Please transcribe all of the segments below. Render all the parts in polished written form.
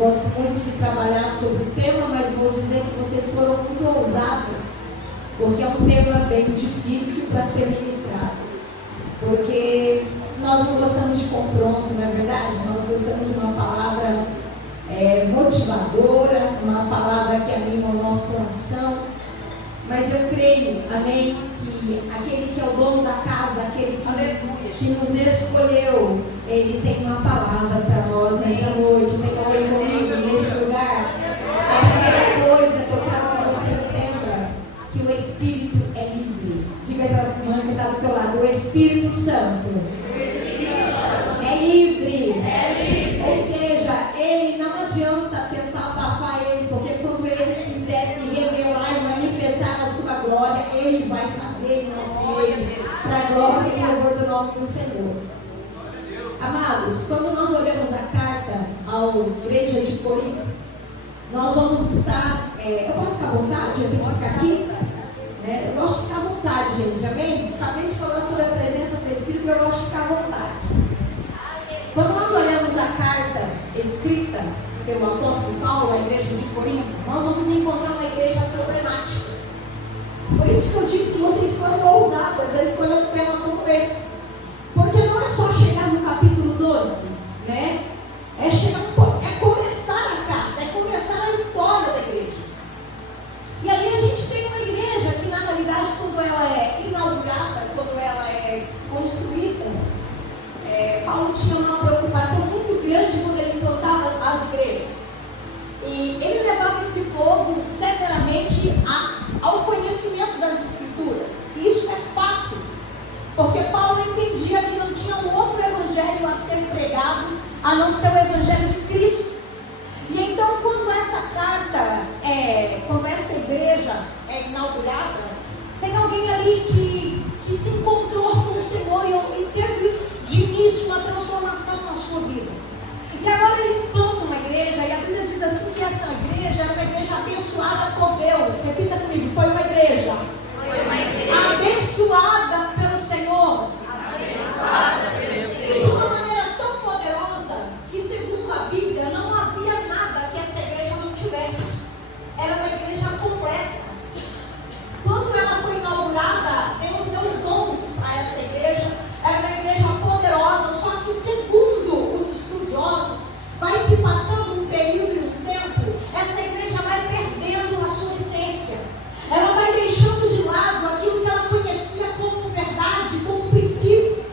Gosto muito de trabalhar sobre o tema, mas vou dizer que vocês foram muito ousadas, porque é um tema bem difícil para ser ministrado. Porque nós não gostamos de confronto, não é verdade? Nós gostamos de uma palavra motivadora, uma palavra que anima o nosso coração. Mas eu creio, amém, que aquele que é o dono da casa, aquele que nos escolheu, ele tem uma palavra para nós nessa noite. Tem alguém comigo nesse lugar? A primeira coisa que eu quero que você entenda, que o Espírito é livre. Diga para a irmã que está do seu lado: o Espírito Santo é livre. Ou seja, ele não adianta tentar abafar ele, porque quando ele quiser se revelar e manifestar a sua glória, ele vai fazer em nosso meio, para a glória e louvor do nome do Senhor. Amados, quando nós olhamos a carta à igreja de Corinto, nós vamos estar. Eu posso ficar à vontade? Eu tenho que ficar aqui? Eu gosto de ficar à vontade, gente, amém? Acabei de falar sobre a presença do Espírito, eu gosto de ficar à vontade. Quando nós olhamos a carta escrita pelo apóstolo Paulo à igreja de Corinto, nós vamos encontrar uma igreja problemática. Por isso que eu disse que vocês foram ousadas a escolher um tema como esse. Porque não é só chegar no capítulo 12, né? É começar a carta, é começar a história da igreja. E aí a gente tem uma igreja que, na realidade, quando ela é inaugurada, quando ela é construída, Paulo tinha uma preocupação muito grande quando ele implantava as igrejas. E ele levava esse povo severamente ao conhecimento das Escrituras. E isso é fato. Porque Paulo entendia que não tinha um outro evangelho a ser pregado, a não ser o evangelho de Cristo. E então, quando essa carta, quando essa igreja é inaugurada, tem alguém ali que se encontrou com o Senhor e teve de início uma transformação na sua vida. E agora ele implanta uma igreja, e a Bíblia diz assim que essa igreja era uma igreja abençoada por Deus. Repita comigo: foi uma igreja. Foi uma igreja Abençoada pelo Senhor. abençoada pelo Senhor. E de uma maneira tão poderosa que, segundo a Bíblia, não havia nada que essa igreja não tivesse. Era uma igreja completa. Quando ela foi inaugurada, Deus deu os dons para essa igreja. Era uma igreja poderosa, só que, segundo os estudiosos, vai se passando um período e um tempo, essa igreja vai perdendo a sua essência. Ela vai deixando de lado aquilo que ela conhecia como verdade, como princípios.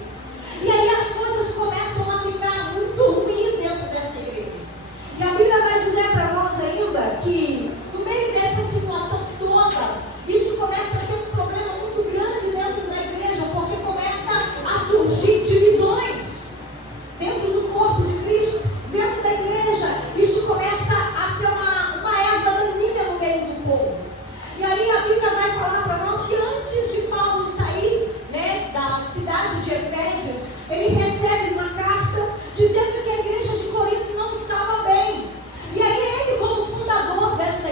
E aí as coisas começam a ficar muito ruins dentro dessa igreja. E a Bíblia vai dizer para nós ainda que, no meio dessa situação toda, isso começa a ser um problema muito grande dentro da igreja, porque começa a surgir divisões dentro do corpo de Cristo, dentro da igreja. Isso começa a ser uma erva daninha no meio do povo. E aí a Bíblia vai falar para nós que antes de Paulo sair, da cidade de Efésios, ele recebe uma carta dizendo que a igreja de Corinto não estava bem. E aí ele, como fundador dessa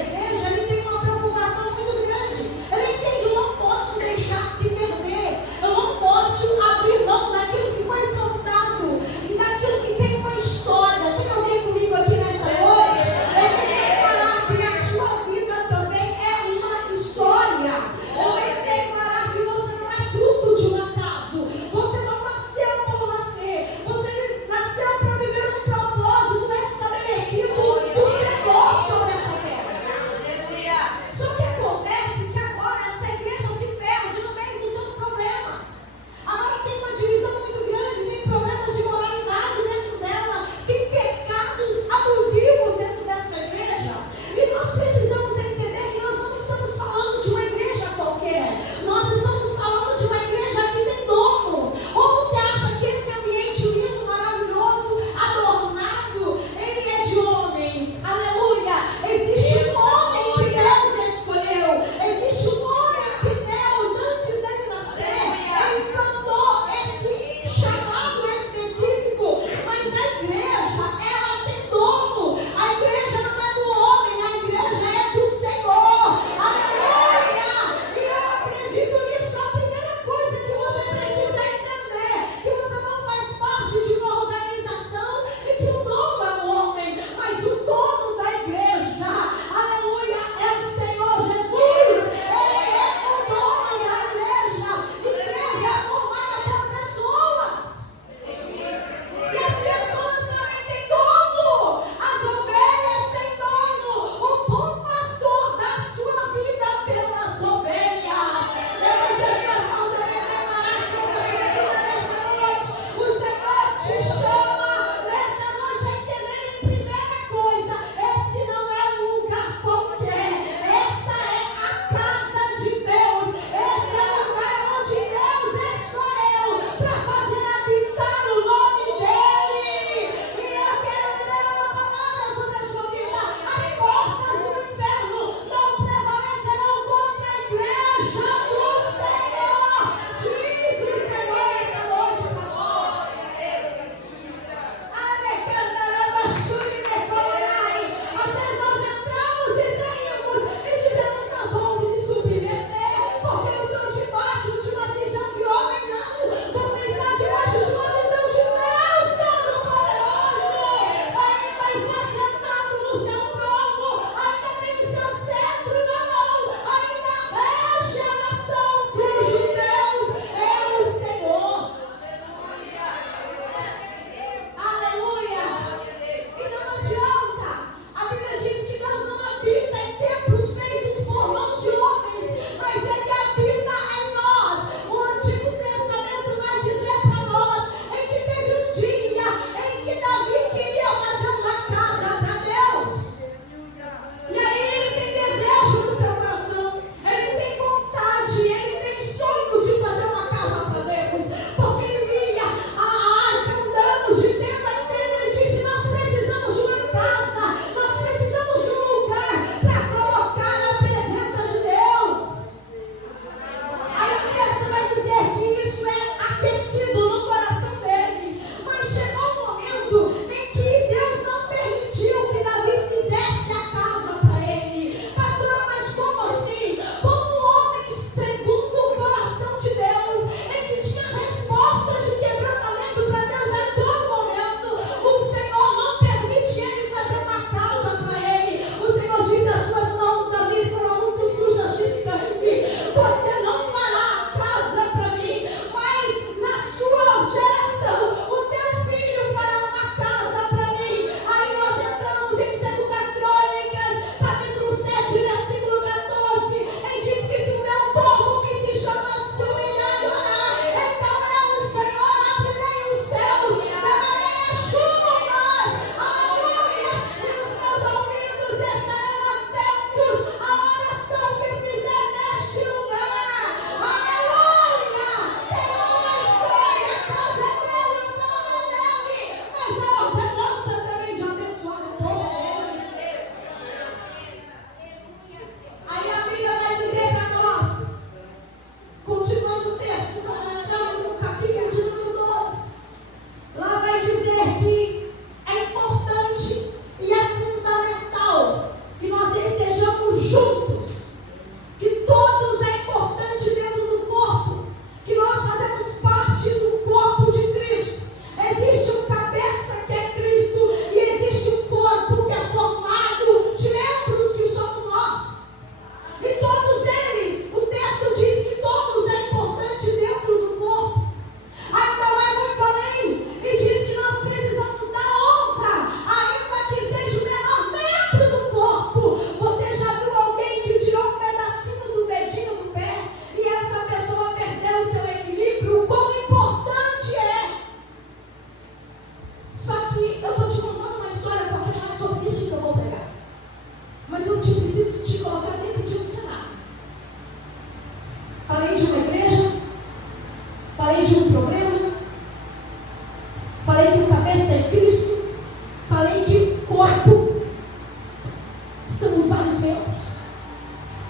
membros.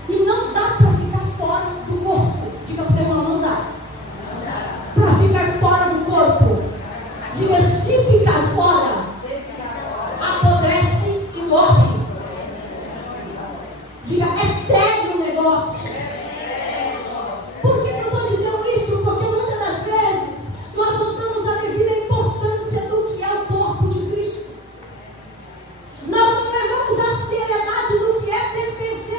E não dá para ficar fora do corpo. Diga para o irmão, não dá. Para ficar fora do corpo. Diga, se ficar fora, apodrece e morre. Diga, é sério o negócio. Por que eu estou dizendo isso? Porque muitas das vezes nós não damos a devida importância do que é o corpo de Cristo. Nós não levamos a seriedade do que é pertencer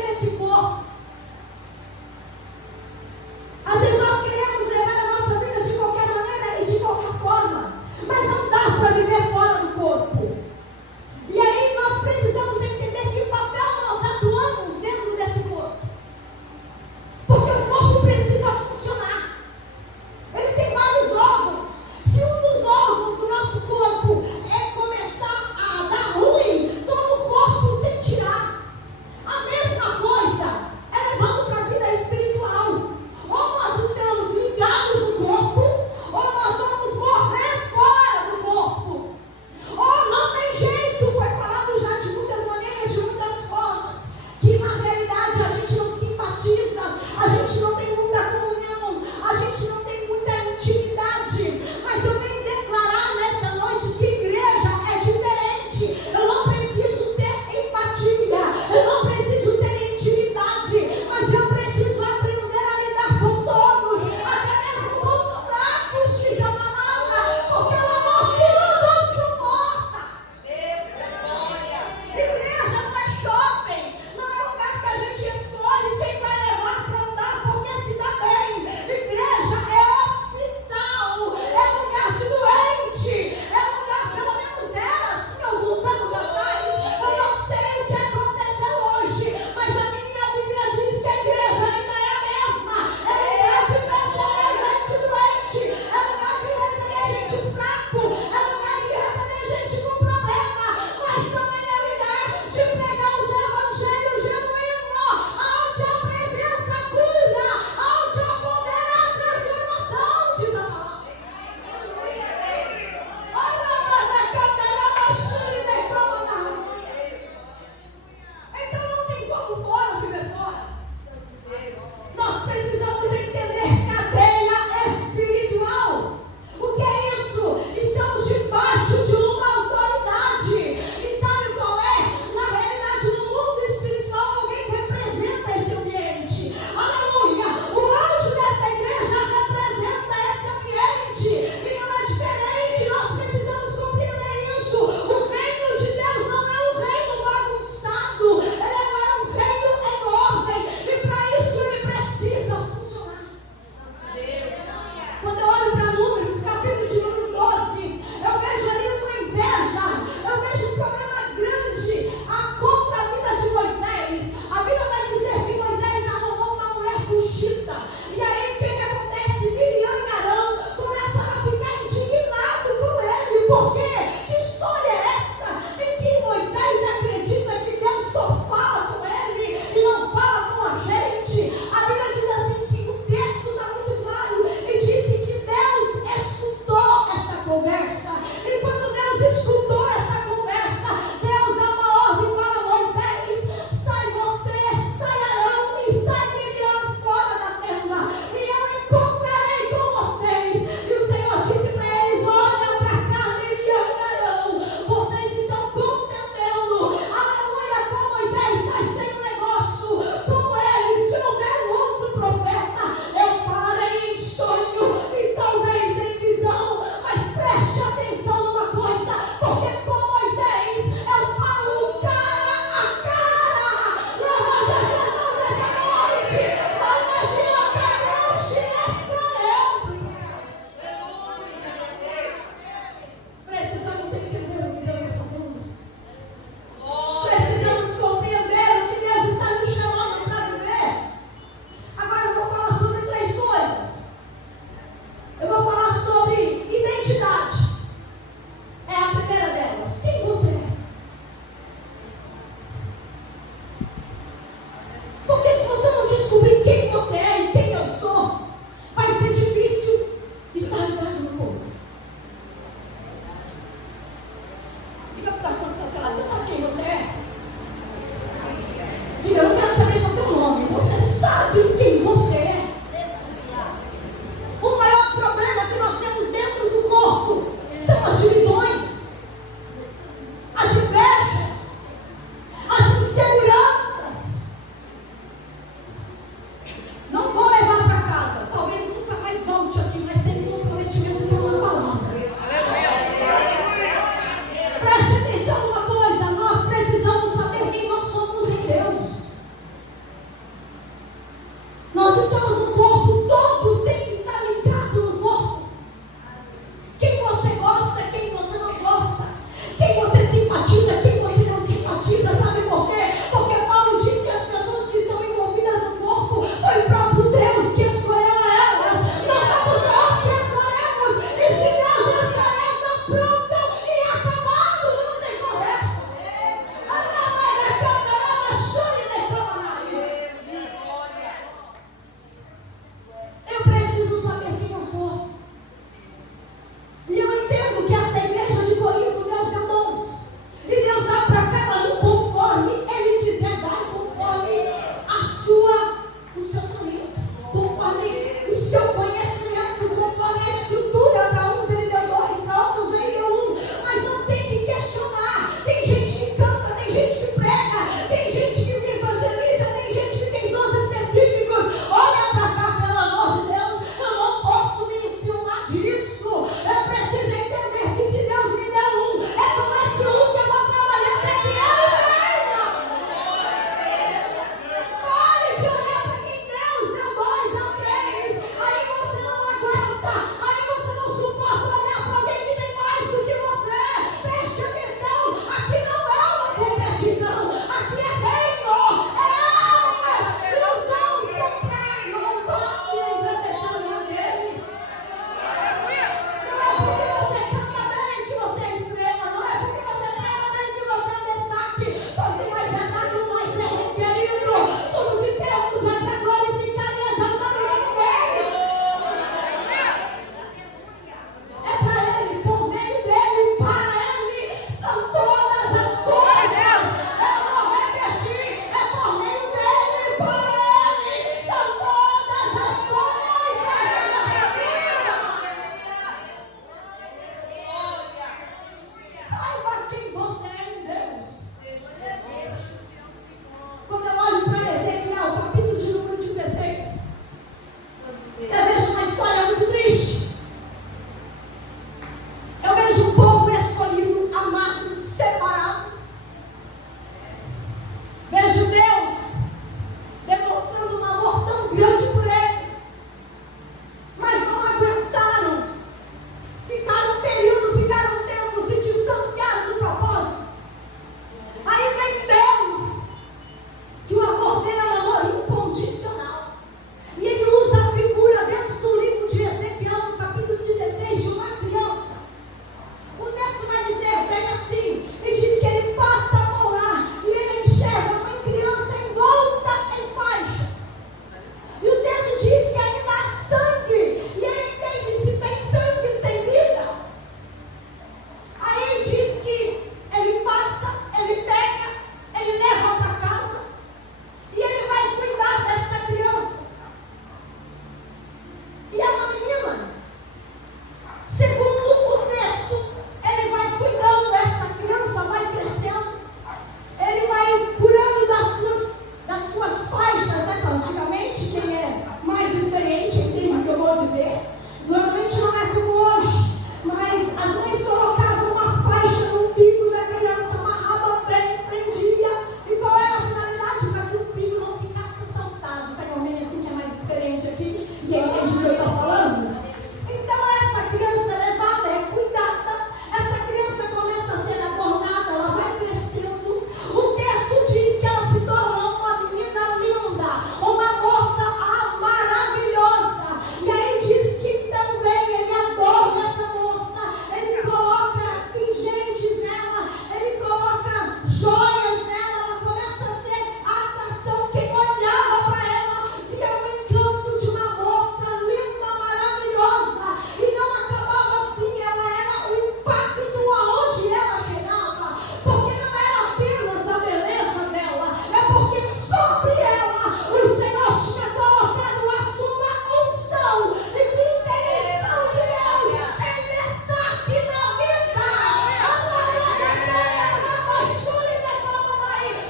joias nela, ela começa a ser a atração. Quem olhava para ela via o encanto de uma moça linda, maravilhosa. E não acabava assim, ela era o impacto aonde ela chegava. Porque não era apenas a beleza dela, é porque sobre ela o Senhor tinha colocado a sua unção. E quem tem unção de Deus tem destaque na vida.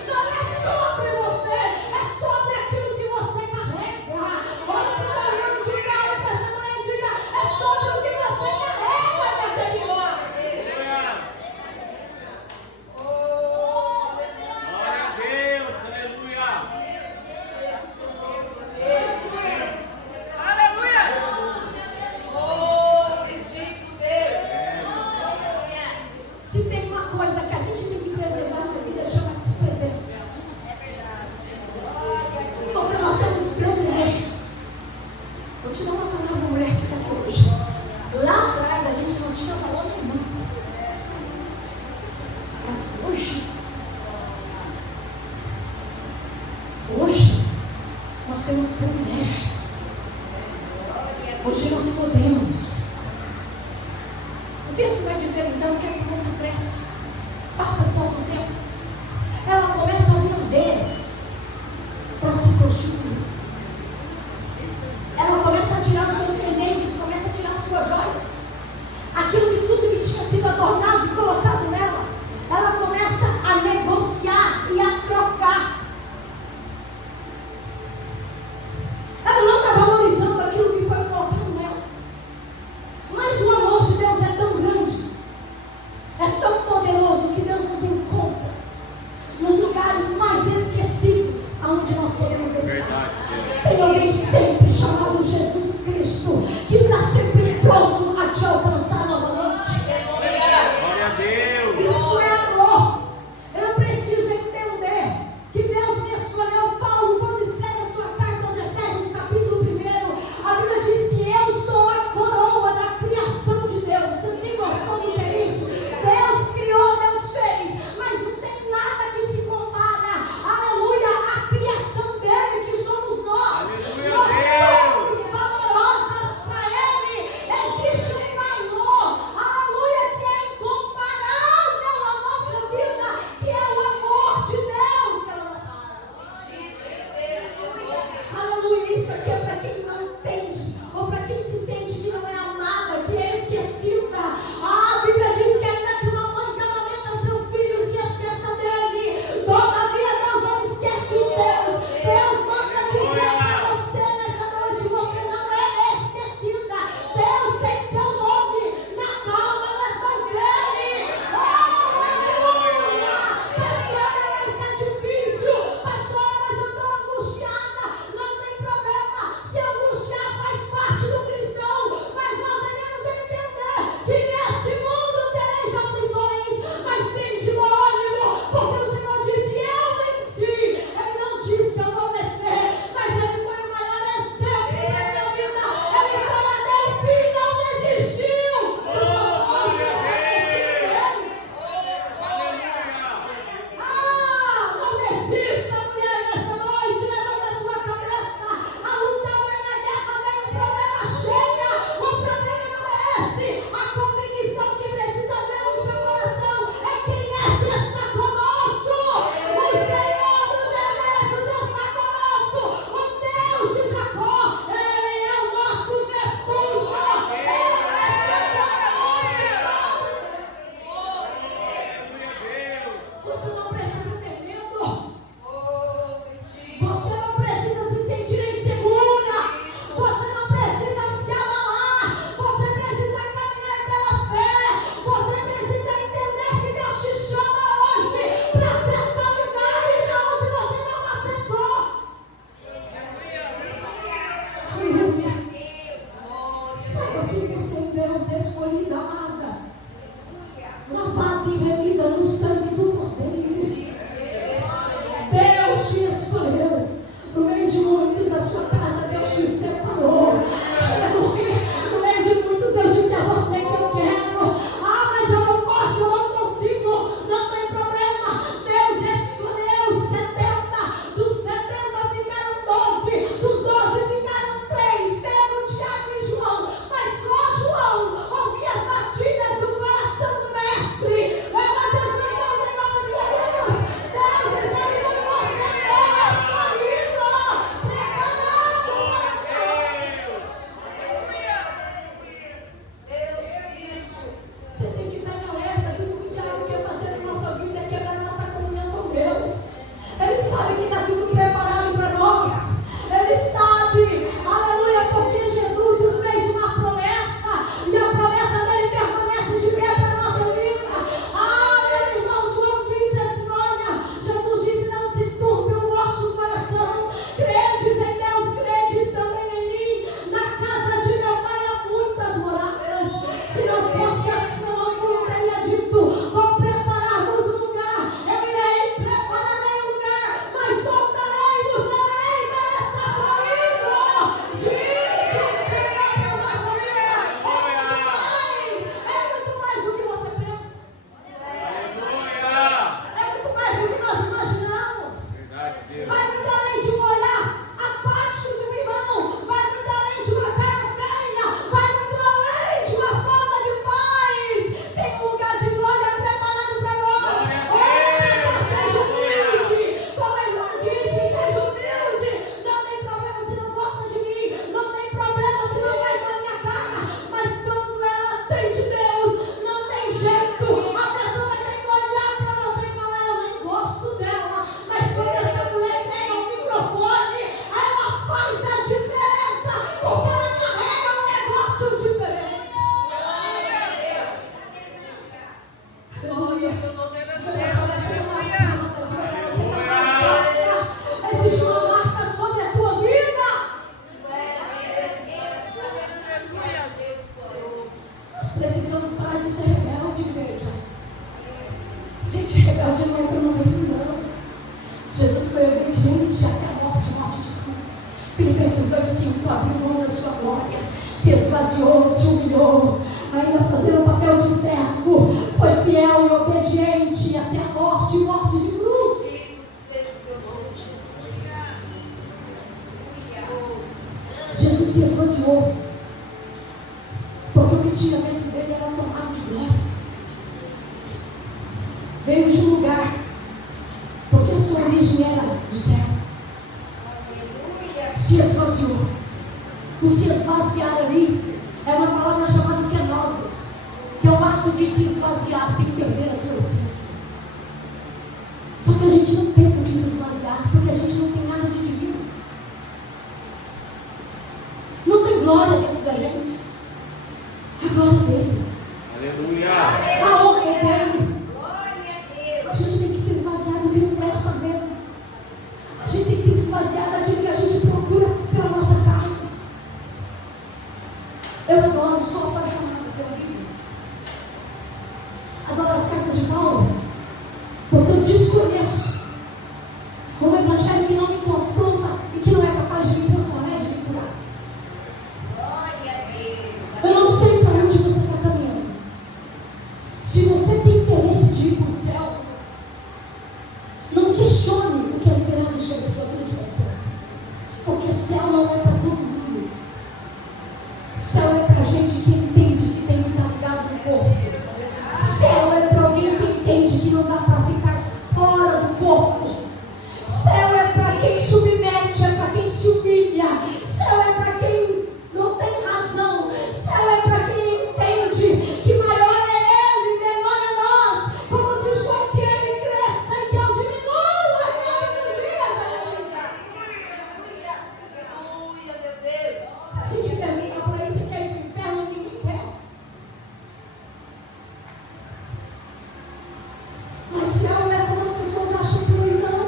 Não é sobre você, é sobre aquilo que você carrega. Olha para o irmão, diga, olha para essa mulher, diga, é sobre o que você carrega, minha querida. Glória a Deus, aleluia. Se tem uma coisa que a gente tem que preservar na vida, chama-se presença. Porque nós temos privilégios. Vou te dar uma palavra, mulher, que está aqui hoje. Lá atrás a gente não tinha valor nenhum. Mas hoje nós temos privilégios. Hoje nós podemos. O texto vai dizer então que essa moça cresce, passa só um tempo, ela começa a vender para se prostituir. Ela começa a tirar os seus pendentes, começa a tirar as suas joias, aquilo que tudo que tinha sido adornado e colocado nela, ela começa a negociar e a trocar. Ela não está valorizando aquilo que foi colocado nela. Mas o amor de Deus é tão grande, é tão poderoso, que Deus nos encontra nos lugares mais esquecidos, aonde nós podemos estar. Tem alguém sempre chamado Jesus Cristo, que está sempre pronto a te alcançar novamente. Glória a Deus. Isso é amor. Eu preciso entender que Deus me escolheu. Paulo, quando escreve a sua carta aos Efésios, capítulo 1, a Bíblia diz que eu sou a coroa da criação de Deus. Vocês têm noção do que é isso? Deus criou, Deus fez, mas não tem nada que se compara, aleluia, à criação dele, que somos nós. Aleluia, Nós Deus. somos valorosas para ele. Existe um valor, aleluia, que é incomparável à nossa vida, que é o amor de Deus pela nossa alma. Aleluia, isso aqui é para quem não entende, ou para quem se sente que não é amada, que é esquecida. A Bíblia diz que ainda que uma mãe que amamenta seu filho se esqueça dele, todavia Deus não esquece os seus. Deus manda dizer para você nessa noite, você não é esquecida. Deus tem seu nome na palma das mãos dele. Oh, aleluia! Pastora, mas está difícil. Pastora, mas eu estou angustiada. Não tem problema. Se angustiar faz parte do cristão. Mas nós devemos entender que nesse mundo tereis aflições, mas tende bom ânimo, porque o Senhor disse, eu venci. Ele não disse que eu vou vencer, mas ele foi o maior exemplo da minha vida. Ele foi até o fim, não desistiu. Eu não posso desistir dele. Não desista, mulher, nessa noite. Levanta a sua cabeça. A luta vem, a guerra vem, o problema chega. O problema não é esse. A convicção que precisa ver no seu coração é quem é que está conosco. O Senhor dos Exércitos está conosco. O Deus de Jacó, Ele é o nosso refúgio. Ele é Aleluia, Deus. Você não precisa ter medo. Filipenses 2,5, abriu mão da sua glória, se esvaziou, se humilhou, ainda fazendo o papel de servo, foi fiel e obediente até a morte, morte de cruz. Jesus se esvaziou, porque o que tinha dentro dele era tomado de glória. Veio de um lugar, porque a sua origem era do céu. Se esvaziou. O se esvaziar ali é uma palavra chamada kenosis, que é o ato de se esvaziar sem perder a tua essência. Só que a gente não tem por que se esvaziar, porque a gente não tem nada de divino. Não tem glória dentro da gente. A glória é dele. Aleluia. A honra é dele. A gente tem que se esvaziar do que não presta mesmo. A gente tem que se esvaziar daquilo que a gente procura pela nossa carne. Eu adoro, sou apaixonada pela Bíblia. Adoro as cartas de Paulo, porque eu desconheço um evangelho que não me confronta e que não é capaz de me transformar e de me curar. Eu não sei para onde você está caminhando. Se você tem interesse de ir para o céu, não questione o que é liberado sobre a sua vida de conforto. Porque céu não é para todo mundo. Céu é para gente que entende que tem que estar ligado no corpo. Céu é para alguém que entende que não dá para ficar fora do corpo. Céu é para quem submete, é para quem se humilha. Céu é para quem não tem razão. Céu é para quem entende que maior é Ele, menor é nós. Como diz o que Ele cresça e que eu diminua. Se a gente terminar por aí, você quer ir para o inferno, ninguém quer. Mas céu não é como as pessoas acham por aí, não.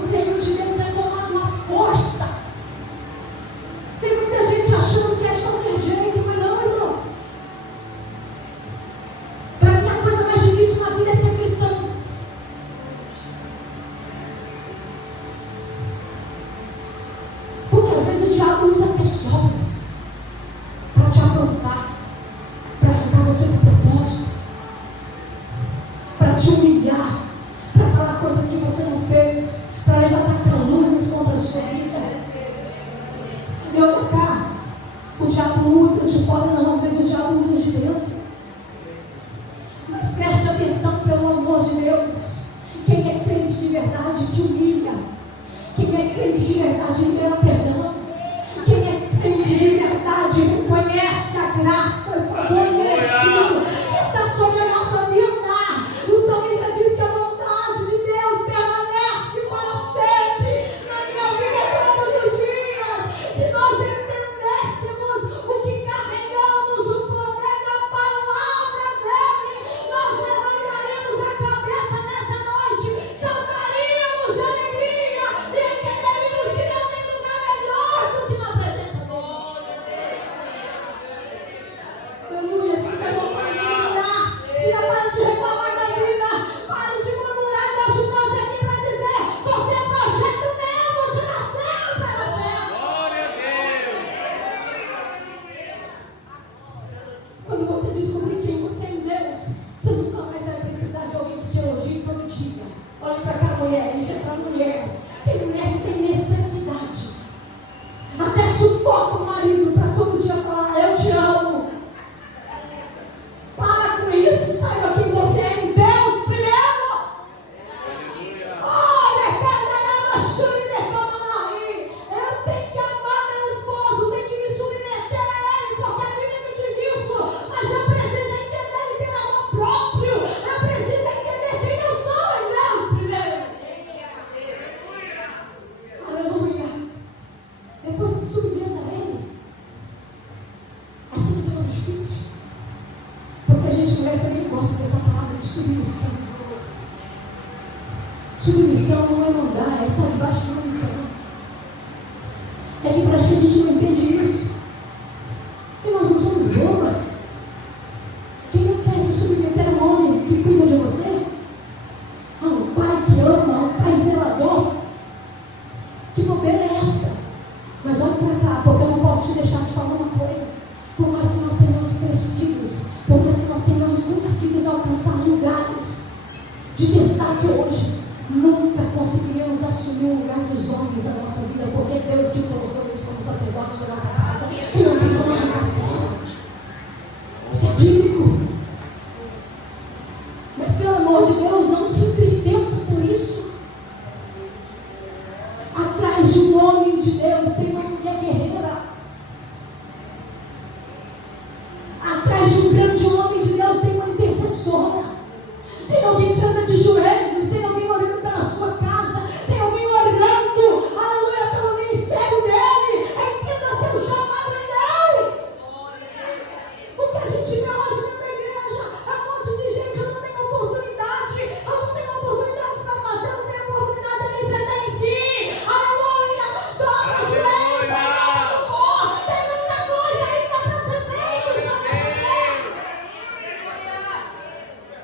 O reino de Deus é tomado à força. Tem muita gente achando que é de qualquer jeito, mas não, irmão. Para mim, a coisa mais difícil na vida é ser cristão. Porque às vezes o diabo usa pessoas para te afrontar, para arrancar você do propósito, para te humilhar, para falar coisas que você não fez, para levantar calúnias contra a sua vida. Eu pra cá, o diabo usa de fora, não, às vezes o diabo usa de dentro. Mas preste atenção, pelo amor de Deus. Quem é crente de verdade se humilha. Quem é crente de verdade libera perdão. Quem é crente de verdade reconhece a graça e o favor merecido que está sobre a nossa vida. O salmista diz que a vontade de Deus permanece para sempre na minha vida todos os dias. Se nós entendêssemos o que carregamos, o poder da palavra dele, nós levantaríamos a cabeça nessa noite, saltaríamos de alegria e entenderíamos que não tem lugar melhor do que na presença dele. Aleluia, fica bom para murmurar, tira para de reclamar da vida, pare de murmurar. Deus te trouxe aqui para dizer: você é projeto meu, você nasceu para nascer. Glória a Deus. Quando você descobrir quem você é em Deus, você nunca mais vai precisar de alguém que te elogie todo dia. Olhe para cá, mulher, isso é para mulher. Tem mulher que tem necessidade, até sufoca o marido para todo dia falar: eu te amo. Para com isso, saiba quem você é em Deus primeiro. Olha, eu tenho que amar meu esposo, tenho que me submeter a ele, porque a Bíblia me diz isso. Mas eu preciso entender e ter amor próprio. Eu preciso entender quem eu sou em Deus primeiro. Aleluia. Depois se submeta a ele. Essa é uma palavra difícil, porque a gente mulher também gosta dessa palavra de submissão. Submissão não é mandar, é estar debaixo de uma missão. É que para a gente não entende isso. E nós não somos boba. Quem não quer se submeter a um homem que cuida de você? A um pai que ama, a um pai zelador? Que bobeira é essa? devemos assumir o lugar dos homens na nossa vida, porque Deus te colocou como sacerdote da nossa casa. E não tem como arrancar fora. Isso é bíblico. Mas pelo amor de Deus, não se entristeça por isso. Atrás de um homem de Deus tem uma mulher guerreira. Atrás de um grande homem de Deus tem uma intercessora. Tem alguém que anda de joelhos, tem alguém orando pela sua casa, tem alguém orando, aleluia, pelo ministério dele. Entenda seu chamado em Deus. O que a gente vê hoje dentro da igreja é um monte de gente. Eu não tenho oportunidade para fazer, eu não tenho oportunidade de me sentar em si. Aleluia, dobra o joelho, vai para o amor. Tem muita coisa ainda para ser feita,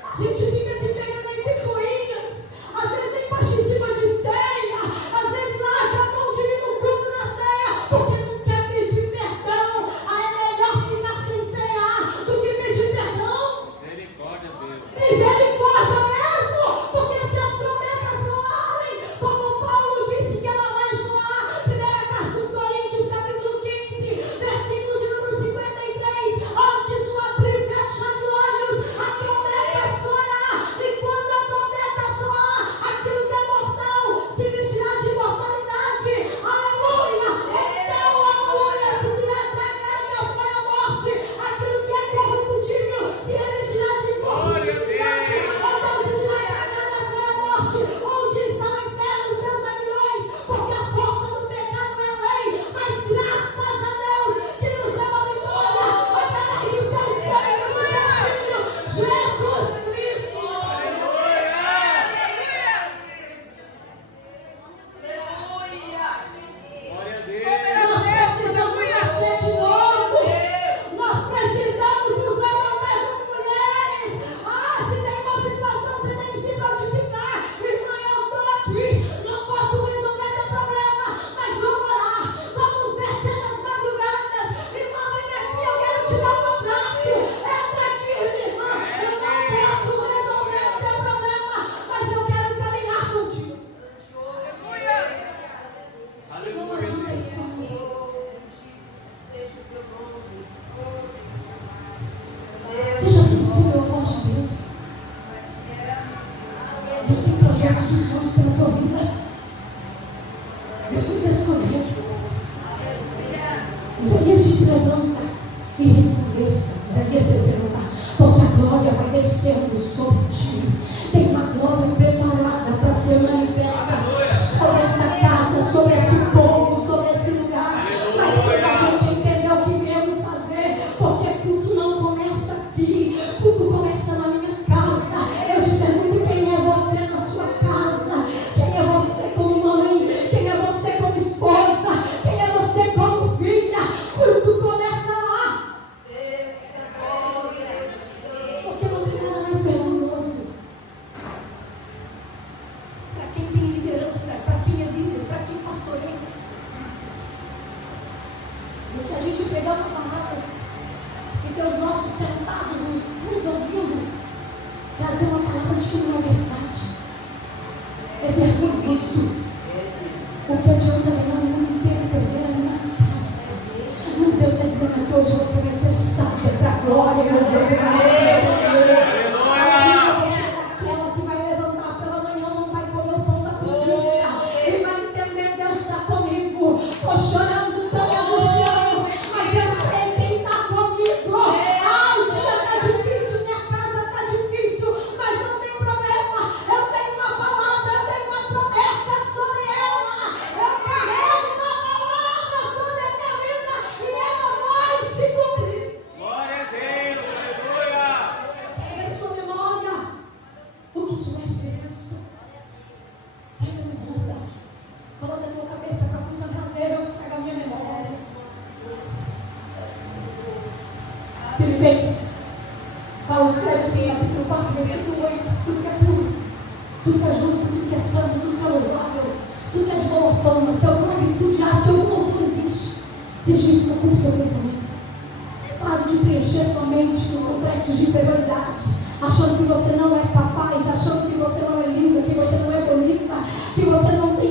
a gente fica se pegando em picuinhas, às vezes nem participa de ceia, às vezes larga a mão de vir no culto da ceia, porque não quer pedir perdão. Aí é melhor ficar sem cear do que pedir perdão. Misericórdia, Deus. Misericórdia mesmo, porque se as trombetas soarem, como Paulo disse que ela vai soar, primeira carta aos Coríntios, capítulo 15, versículo de número 53, antes do abrir e fechar de olhos, a trombeta soará, e quando a trombeta soar, aquilo que é mortal se vestirá de mortalidade. Aleluia! Então, aleluia, se tiver tragada foi a morte, aquilo que é corruptível se revestirá de incorruptibilidade. Então, se tiver tragada foi a morte, onde está o inferno, os seus aguilhões? Porque a força do pecado é a lei, mas graças a Deus que nos deu a vitória através do seu sangue, do seu Filho, Jesus Cristo. Glória a Deus. Nós precisamos nascer de novo. Nós precisamos nos levantar como mulheres. Se tem uma situação, você tem que se prontificar. Irmã, eu estou aqui. Não posso resolver teu problema, mas vamos orar. Vamos descer nas madrugadas. Irmã, vem aqui, eu quero te dar um abraço. Entra aqui, irmã. Eu não posso resolver o teu problema, mas eu quero caminhar contigo. Não Aleluia. ajuda isso comigo. Seja sensível à voz de Deus. Deus tem projetos e sonhos pela tua vida. Deus nos escolheu. Isaías se levanta e resplandeça. Isaías se levanta, porque a glória vai descendo sobre ti. Tem uma glória preparada para ser manifesta sobre essa casa, sobre esse povo, sobre esse lugar. Mas quando a gente entender o que viemos fazer, porque culto não começa aqui, culto começa na minha casa. Eu te pergunto, quem é você na sua casa? Quem é você como mãe? Quem é você como esposa? Quem é você como filha? Culto começa lá. Porque não tem nada mais vergonhoso para quem tem liderança, para quem é líder, para quem pastoreia, do que a gente pegar uma palavra e ter os nossos sentados nos ouvindo trazer uma palavra de que não é verdade. É vergonhoso. O que adianta levar o mundo inteiro perder a minha casa? Mas Deus está dizendo que hoje você vai ser sábia para a glória do Senhor. Você é daquela que vai levantar pela manhã, não vai comer o pão da preguiça e vai entender, Deus está comigo. Estou chorando, estou me angustiando, mas eu sei quem está comigo. O dia está difícil, minha casa está difícil, mas não tem problema. Eu tenho uma palavra, eu tenho uma promessa sobre ela. Eu carrego uma palavra sobre a minha vida e ela vai se cumprir. Glória a Deus. Aleluia. Pega a sua memória, o que tiver esperança. Pega a memória. Coloca a tua cabeça para funcionar. Deus, pega a minha memória. Filipenses, Paulo escreve assim, capítulo 4, versículo 8: tudo que é puro, tudo que é justo, tudo que é santo, tudo que é louvável, tudo que é de boa fama, se alguma virtude há, se algum louvor existe, seja isso no culto do seu pensamento. Pare de preencher sua mente com complexos de inferioridade, achando que você não é capaz, achando que você não é linda, que você não é bonita, que você não tem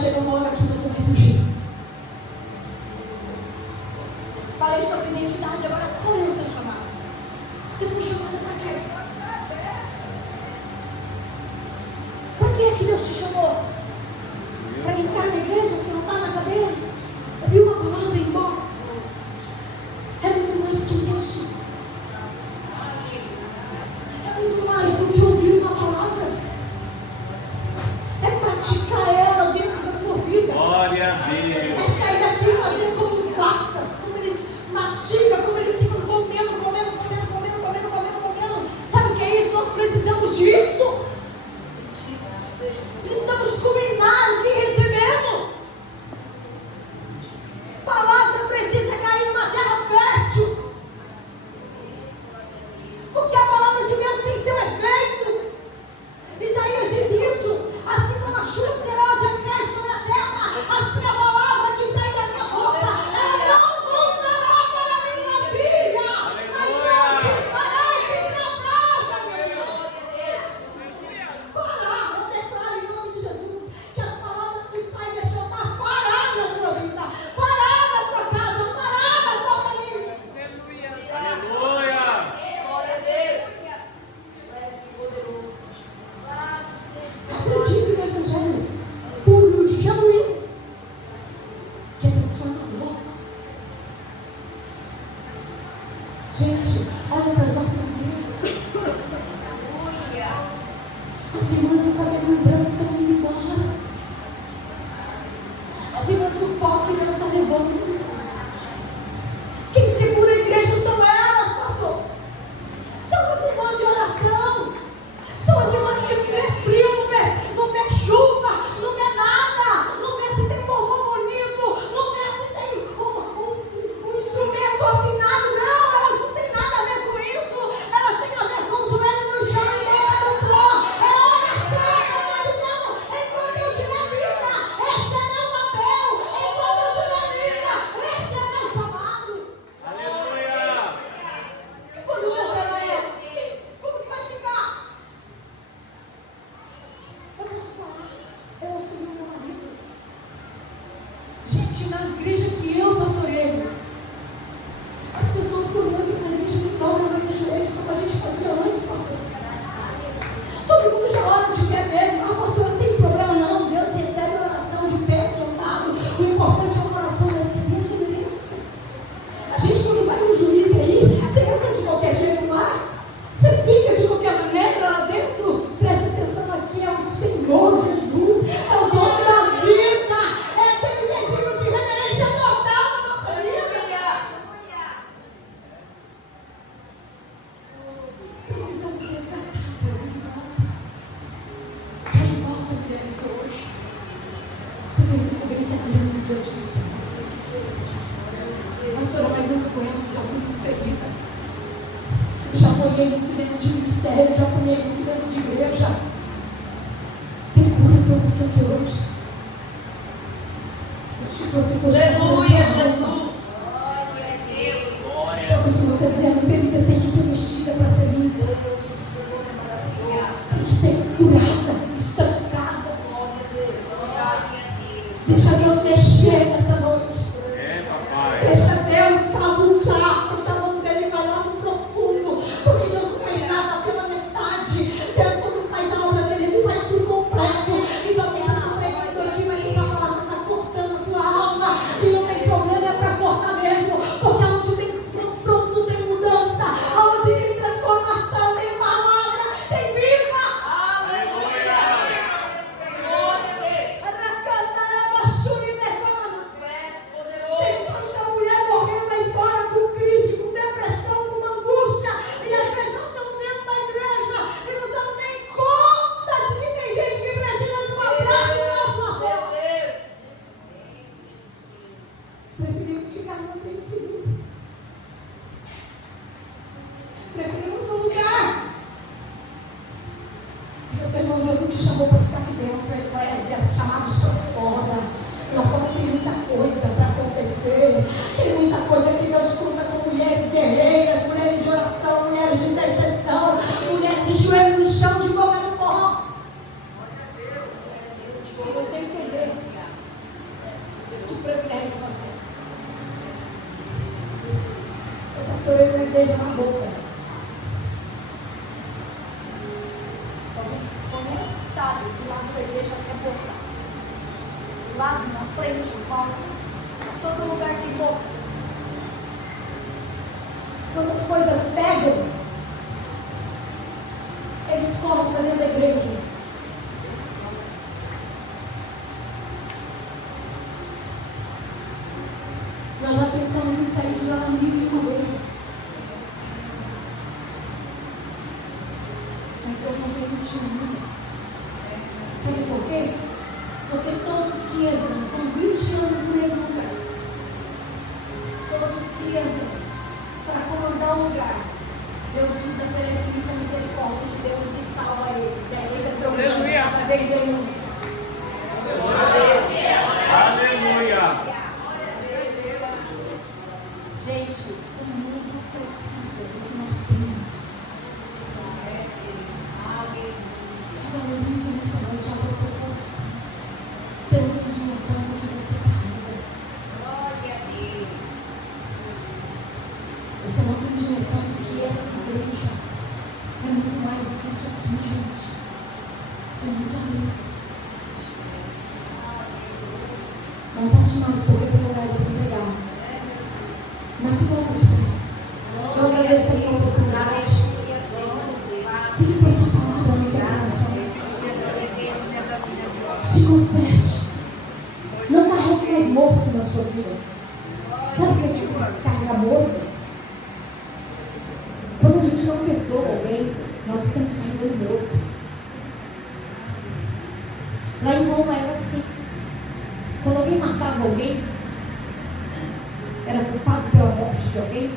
chegar uma hora que você vai fugir. Falei sobre identidade, agora qual é o seu chamado? Você foi chamado para quê? Para que é que Deus te chamou? Para entrar na igreja, sentar na cadeira, ouvir uma palavra e ir embora? É muito mais que isso. É muito mais do que ouvir uma palavra. É praticar ela dentro da tua vida. Glória a Deus. É sair daqui e fazer como vaca, como eles mastigam, como eles ficam comendo. Sabe o que é isso? Nós precisamos disso. Precisamos culminar o que recebemos. A palavra precisa cair numa terra fértil. Porque a palavra de Deus tem seu efeito. Isaías diz isso. Assim como a chuva será onde cai sobre a terra, assim a palavra que sai da minha boca, ela não voltará para mim vazia, mas eu farei que se abraça. Fará, eu declaro em nome de Jesus que as palavras que saem deste altar fará na tua vida, fará na tua casa, fará na tua família. Aleluia. Acredite no Evangelho puro e genuíno, que é transformador. Gente, olha para as nossas igrejas. As irmãs do cabelo branco estão indo embora. As irmãs do pó que Deus está levando. Quem segura a igreja são elas, pastor. São as irmãs de oração. São as irmãs que não vê frio, não vê chuva, não vê nada, não vê se tem forró bonito, não vê se tem um instrumento afinado. Não, elas não têm nada a ver com isso. Elas têm a ver com o joelho no chão e botar no pó. É oração, enquanto eu tiver vida, esse é meu papel. Enquanto eu tiver vida, esse é meu chamado. Aleluia. E quando morrer é, como que vai ficar? Eu posso falar, eu auxilio meu marido. Gente, na igreja que eu pastoreio, as pessoas que eu ando na igreja não dobram mais os joelhos como a gente fazia antes, pastor. Todo mundo já ora de pé mesmo. Ah, pastor, não tem problema não. Deus recebe a oração de pé sentado. O importante é a oração receber a reverência. A gente quando vai no juiz aí, você entra de qualquer jeito lá. Você fica de qualquer maneira lá dentro. Presta atenção aqui, é o Senhor Jesus. É o dono da vida. É aquele que é digno de reverência total na nossa vida. Precisamos resgatar, trazer de volta. Traz de volta o América hoje. Você tem que comer essa grande diante dos céus. Pastora, mas eu não aguento, já fui muito ferida. Já apanhei muito dentro de ministério, já apanhei muito dentro de igreja. Tem cura para você aqui hoje. Eu te trouxe por Aleluia, Jesus. Só que o Senhor está dizendo, feridas têm que ser mexidas para ser limpas. Tem que ser curada, estancada. Deixa Deus mexer nessa noite. É, papai. Deixa Deus cavucar, porque a mão dele vai lá no profundo. Porque Deus não faz nada pela metade. Deus, quando faz a obra dele, ele faz por completo. E talvez você está pregando aqui, mas essa palavra está cortando a tua alma. E não tem problema, é para cortar mesmo. Porque onde tem confronto, tem mudança. Onde tem transformação, tem palavra, tem vida. Tem tanta mulher morrendo aí fora com crise, com depressão, com angústia, e às vezes não estamos dentro da igreja e não damos nem conta de que tem gente que precisa de um abraço e nosso amor. Preferimos ficar no ambiente seguinte. Preferimos um lugar. Diga para o irmão, Deus não te chamou para ficar aqui dentro, eclésias, chamados para fora. Lá fora tem muita coisa para acontecer. Tem muita coisa que Deus conta com mulheres guerreiras, mulheres de oração, mulheres de intercessão, mulheres de joelho no chão, de boca no pó. Se você entender sou eu e uma igreja na boca. Começa, sabe, do lado da igreja tem boca. Do lado, na frente, no palco. Todo lugar tem boca. Quando as coisas pegam, eles correm para dentro da igreja. Nós já pensamos em sair de lá 1001 vezes. Mas Deus não permitiu nada. Sabe por quê? Porque todos que entram, são 20 anos no mesmo lugar. Todos que entram para comandar o lugar, Deus usa pela infinita misericórdia de Deus e salva eles. É ele que trouxe cada vez em um. Aleluia. Gente, o mundo precisa do que nós temos. Se valorize nessa noite, abra seu coração. Você não tem dimensão do que você carrega. Você não tem dimensão do que essa igreja é muito mais do que isso aqui, gente. É muito além. Não posso mais porque eu tenho horário para entregar. Mas se coloca de pé. Eu agradeço a minha oportunidade. Fique com essa palavra no seu coração. Se conserte. Não carregue mais morto na sua vida. Sabe o que é tipo carregar morto? Quando a gente não perdoa alguém, nós estamos carregando morto. Lá em Roma era assim. Quando alguém matava alguém, era culpado pela morte de alguém,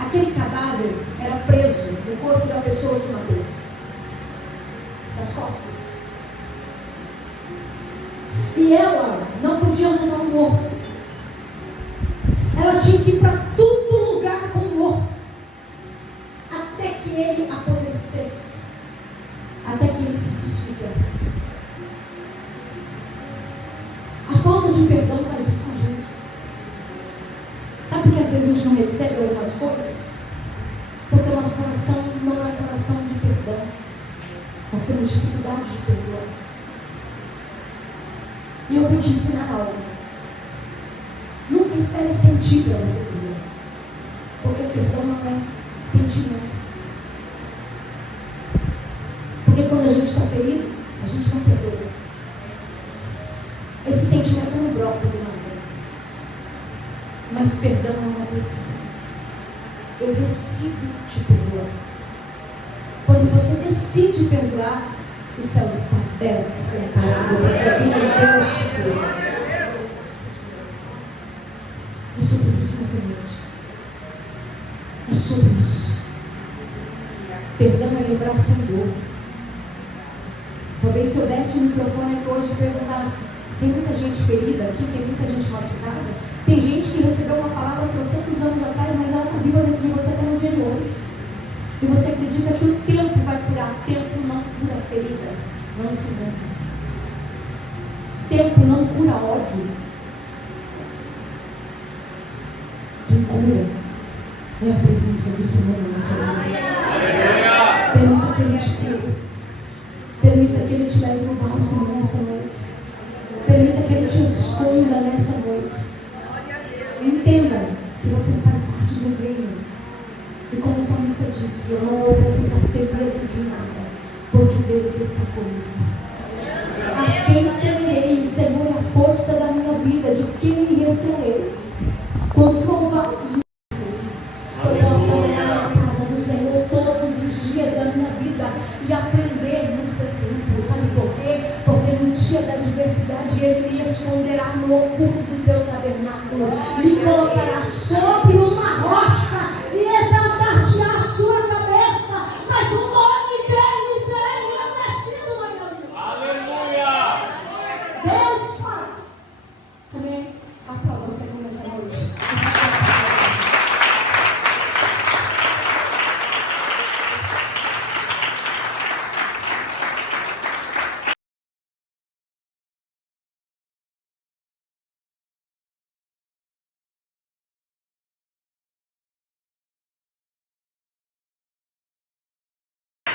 aquele cadáver era preso no corpo da pessoa que matou, nas costas. E ela não podia arrancar o morto. Ela tinha que ir para todo lugar com o morto, até que ele apodrecesse, até que ele se desfizesse. A falta de perdão faz isso com a gente. Sabe por que às vezes a gente não recebe algumas coisas? Porque o nosso coração não é um coração de perdão. Nós temos dificuldade de perdoar. E eu vou te ensinar algo. Nunca espere sentir para você perdoar. Porque perdão não é sentimento. Porque quando a gente está ferido, a gente não perdoa. Esse sentimento não brota do nada. Mas perdão é uma decisão. Eu decido te perdoar. Quando você decide perdoar, os céus estão abertos para a casa da vida de Deus te perdoar. É sobre isso, meus irmãos. É sobre isso. Perdão é lembrar sem dor. Talvez se eu desse o microfone aqui hoje e perguntasse: tem muita gente ferida aqui, tem muita gente machucada, tem gente que recebeu uma palavra trocentos anos atrás, mas ela está viva dentro de você até no dia de hoje. E você acredita que o tempo vai curar? Tempo não cura feridas, não se engane. Tempo não cura ódio. Quem cura é a presença do Senhor na nossa vida. Permita que Ele te cure. Permita que Ele te leve no bálsamo nessa noite. Permita que Ele te esconda nessa noite. Entenda que você faz parte de um reino. E como o salmista disse, eu não vou precisar ter medo de nada, porque Deus está comigo. A quem temerei? O Senhor é a força da minha vida, de quem me receberei. Quantos louvados eu posso andar na casa do Senhor todos os dias da minha vida e aprender no seu tempo. Sabe por quê? Porque no dia da adversidade Ele me esconderá no oculto do teu tabernáculo, me colocará sobre uma rocha e